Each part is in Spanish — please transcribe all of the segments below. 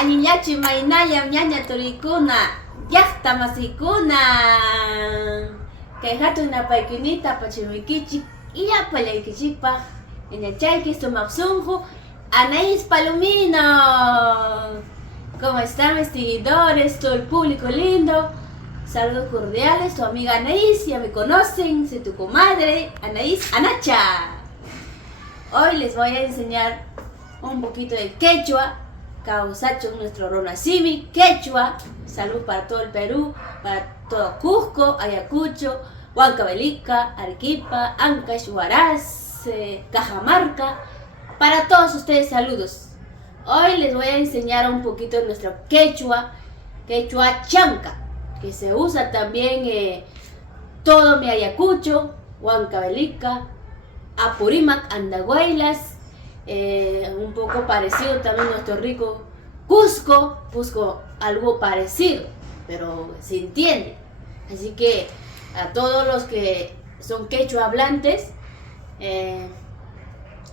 Añillachi maynaya ñaña turikuna llaqta masikuna kay hatun napaykunita pachimikichik illapallaykichikpaq ñachayki sumaq sunqu Anaís Palomino. ¿Cómo están mis seguidores, todo el público lindo? Saludos cordiales, tu amiga Anaís, ya me conocen, soy tu comadre, Anaís Anacha. Hoy les voy a enseñar un poquito de quechua, causacho, nuestro ronasimi, quechua. Salud para todo el Perú, para todo Cusco, Ayacucho, Huancavelica, Arequipa, Ancash, Huaraz, Cajamarca. Para todos ustedes saludos. Hoy les voy a enseñar un poquito de nuestro quechua, quechua chanca, que se usa también todo mi Ayacucho, Huancavelica, Apurímac, Andahuaylas, un poco parecido también nuestro rico Cusco, algo parecido, pero se entiende. Así que a todos los que son quechua hablantes,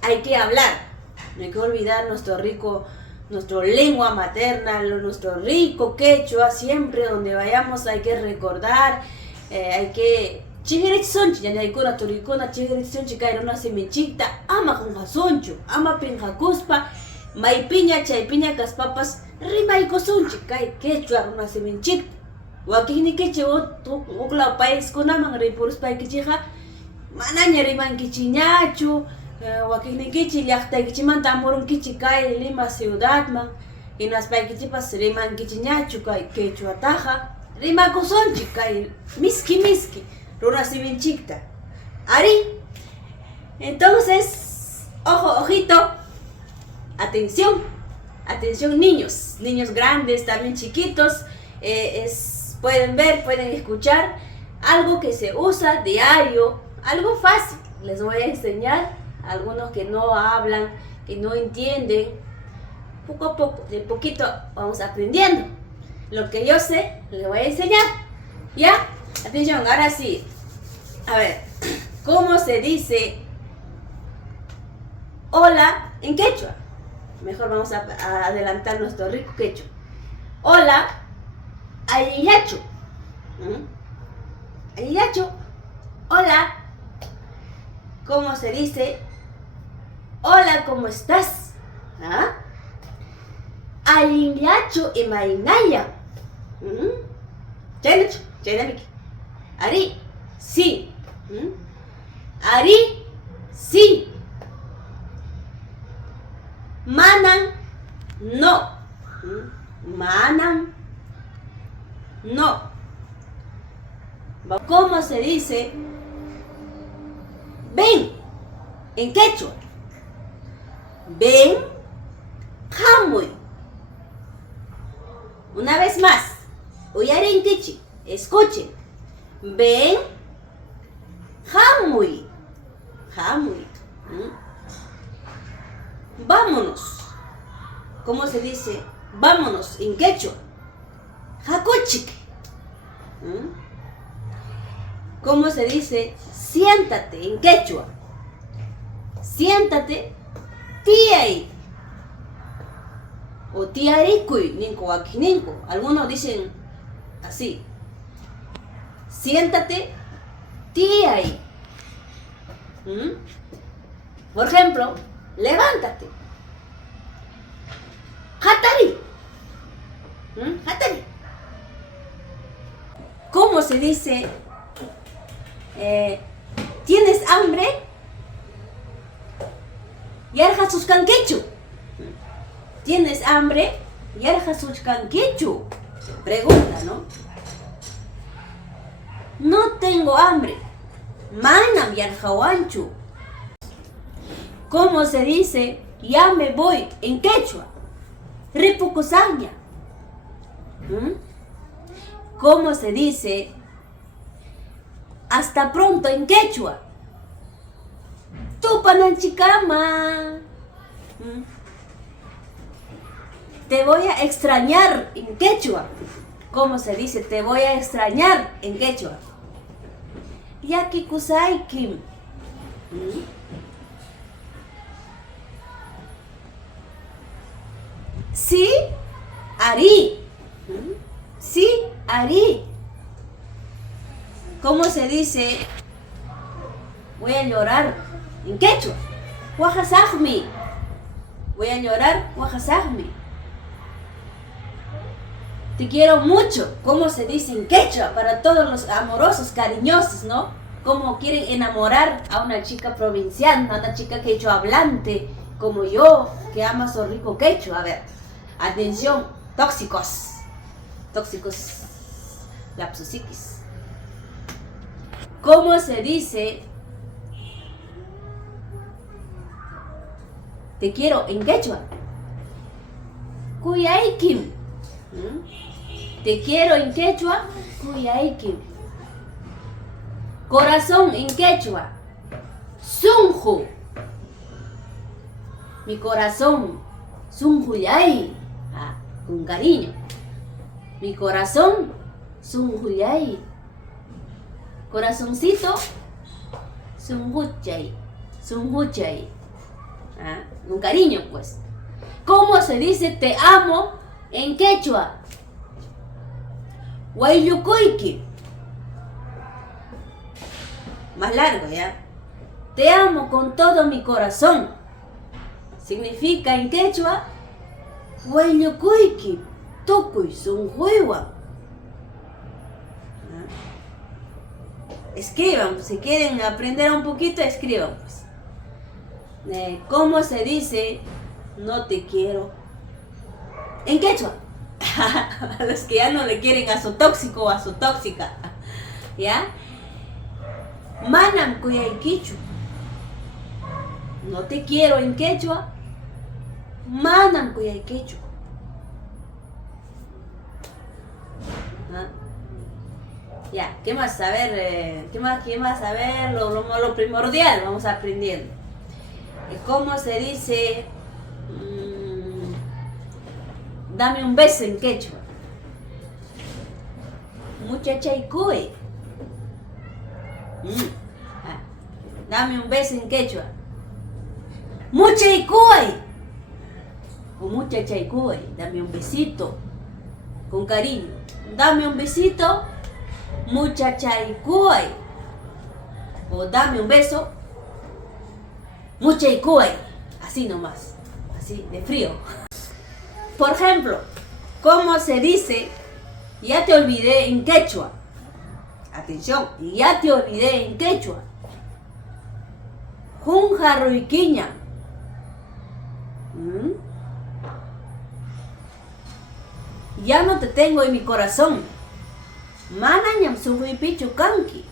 hay que hablar, no hay que olvidar nuestro lengua materna, nuestro rico quechua. Siempre donde vayamos hay que recordar, hay que chigeritsonchi, ñañaykuna turikuna chigeritsonchi kayruna simichikta ama kunqasunchu, ama pinqakuspa maypiña chaypiña kaspapas rimaykusunchi kay quechua runa siminchikta. Wakinnikichik uklaw paiskunaman ripurispaykichikqa manaña rimankichiñachu. Wakinnikichik llaqtaykichimanta amurunkichik kay Lima ciudadman hinaspaykichipas rimankichiñachu kay quechuataqa rimakusunchik kay miski runa siminchikta. Ari, entonces, ojito, atención niños grandes, también chiquitos, pueden ver, pueden escuchar algo que se usa diario, algo fácil. Les voy a enseñar. Algunos que no hablan, que no entienden, poco a poco, de poquito vamos aprendiendo. Lo que yo sé, les voy a enseñar. ¿Ya? Atención, ahora sí. A ver, ¿cómo se dice hola en quechua? Mejor vamos a adelantar nuestro rico quechua. Hola, ayillacho. Ayillacho, hola. ¿Cómo se dice? Hola, ¿cómo estás? ¿Ah? Ayillacho y mainaya. Chaynamiki. Ari, sí. Ari, sí. Manan, no. Manan, no. ¿Cómo se dice? Ven, en quechua. Ven, hamuy. Una vez más, uyaren kichi, escuchen. Ven, hamuy. Hamuy. Vámonos. ¿Cómo se dice? Vámonos en quechua. Hakuchik. ¿Cómo se dice? Siéntate en quechua. Siéntate, tiay. O tiarikuy, ninko wakininko. Algunos dicen así. Siéntate, tiay. Por ejemplo, levántate. Hatari. Hatari. ¿Cómo se dice? ¿Tienes hambre? Yarja suscanquechu. ¿Tienes hambre? Yarja suscanquechu. Pregunta, ¿no? No tengo hambre. Manam yarjawanchu. ¿Cómo se dice? Ya me voy en quechua. Ripukusaña. ¿Cómo se dice? Hasta pronto en quechua. Tupananchikama. Te voy a extrañar en quechua. ¿Cómo se dice? Te voy a extrañar en quechua. Yakikusaikim. ¿Sí? Ari. Sí, Ari. ¿Cómo se dice? Voy a llorar en quechua. Wajasajmi. Voy a llorar, wajasajmi. Te quiero mucho. ¿Cómo se dice en quechua? Para todos los amorosos, cariñosos, ¿no? Cómo quieren enamorar a una chica provinciana, a una chica quechua hablante, como yo, que ama su rico quechua. A ver, atención, tóxicos. Tóxicos, lapsusiquis. ¿Cómo se dice? Te quiero en quechua. Kuyaikim. Te quiero en quechua. Kuyaikim. Corazón en quechua. Sunju. Mi corazón. Sunjuyay. Con cariño. Mi corazón. Sunjuyay. Corazoncito. Sunjuchay. Sunjuchay. Con cariño, pues. ¿Cómo se dice te amo en quechua? Huayucuiki. Más largo, ¿ya? Te amo con todo mi corazón. Significa en quechua Huayucuiki. Tukuy sunjuiwa. Escriban, si quieren aprender un poquito, escriban, pues. ¿Cómo se dice no te quiero en quechua? A los que ya no le quieren a su tóxico o a su tóxica, ¿ya? Manam kuyaykichu. No te quiero en quechua. Manam kuyaykichu. Ya, ¿qué más? A ver, ¿qué más? A ver, lo primordial, vamos aprendiendo. ¿Cómo se dice? Dame un beso en quechua. Muchachaycuy. Dame un beso en quechua. Muchachaycuy. O muchachaycuy. Dame un besito. Con cariño. Dame un besito. Muchachaycuy. O dame un beso. Muchachaycuy. Así nomás. Así, de frío. Por ejemplo, ¿cómo se dice? Ya te olvidé en quechua. Atención, ya te olvidé en quechua. Junjarruiquiña. Ya no te tengo en mi corazón. Manañam sunjuipichu kanki.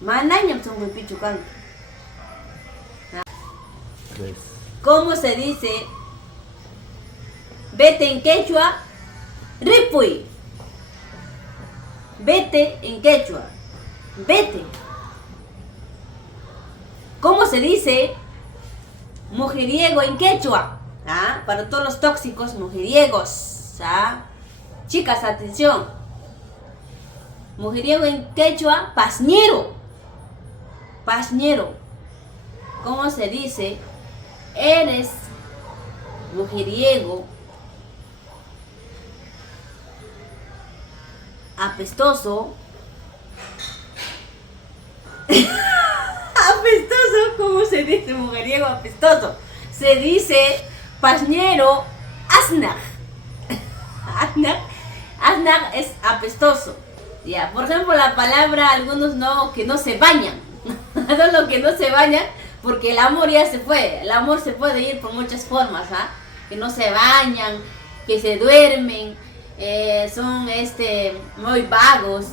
Manañam sunjuipichu kanki. ¿Cómo se dice? Vete en quechua. Ripuy. Vete en quechua. Vete. ¿Cómo se dice? Mujeriego en quechua. Para todos los tóxicos mujeriegos. Chicas, atención. Mujeriego en quechua, pasñero. Pasñero. ¿Cómo se dice? Eres mujeriego, apestoso. Apestoso, ¿cómo se dice mujeriego apestoso? Se dice pasñero, asnag. Asnag es apestoso. Ya, por ejemplo, la palabra, algunos no, que no se bañan. Todo lo que no se bañan, porque el amor ya se fue. El amor se puede ir por muchas formas, que no se bañan, que se duermen, son muy vagos,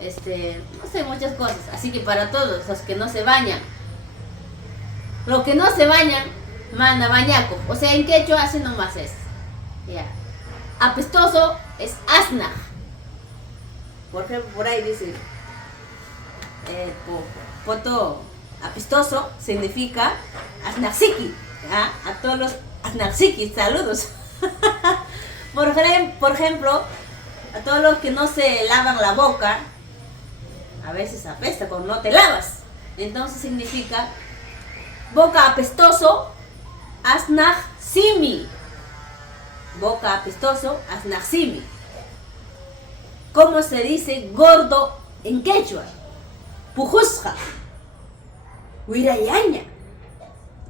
no sé, muchas cosas. Así que para todos los que no se bañan, los que no se bañan, manda bañaco. O sea, en quechua así nomás es. Ya. Apestoso es asna. Por ejemplo, por ahí dice poto apestoso significa asnaxiki. A todos los asnaxikis, saludos. Por ejemplo, a todos los que no se lavan la boca, a veces apesta cuando no te lavas. Entonces significa boca apestoso, asnaximi. boca apestoso, asnaximi. ¿Cómo se dice gordo en quechua? Pujusja. Huirayaña.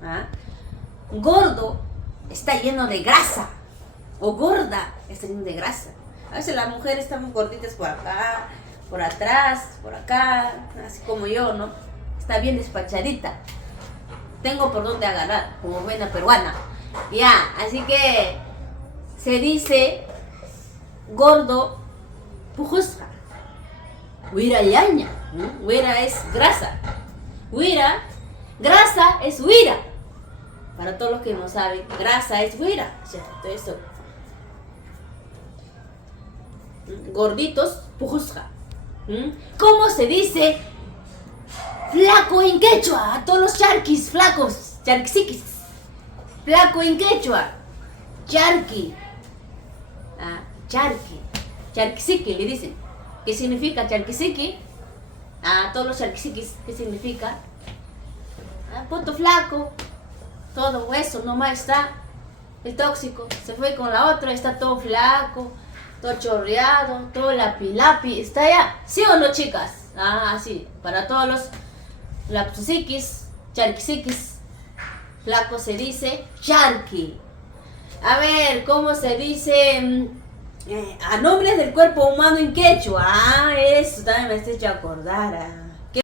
¿Ah? Gordo está lleno de grasa. O gorda está lleno de grasa. A veces las mujeres estamos gorditas por acá, por atrás, por acá, así como yo, ¿no? Está bien despachadita. Tengo por dónde agarrar, como buena peruana. Ya, así que se dice gordo pujusca. Huirayaña. Huira es grasa. Huira, grasa es huira. Para todos los que no saben, grasa es huira. ¿Cierto? Eso. Gorditos, pujusca. ¿Cómo se dice flaco en quechua? A todos los charquis, flacos, charquisiquis. Flaco en quechua, charqui. Charqui. Charquisiqui le dicen. ¿Qué significa charquisiqui? A todos los charquisiquis, ¿qué significa? Punto flaco, todo hueso, nomás está el tóxico. Se fue con la otra, está todo flaco, todo chorreado, todo lapi, está allá. ¿Sí o no, chicas? Sí, para todos los lapsusiquis, charquisiquis, flaco se dice charqui. A ver, ¿cómo se dice a nombres del cuerpo humano en quechua? Eso también me has hecho acordar.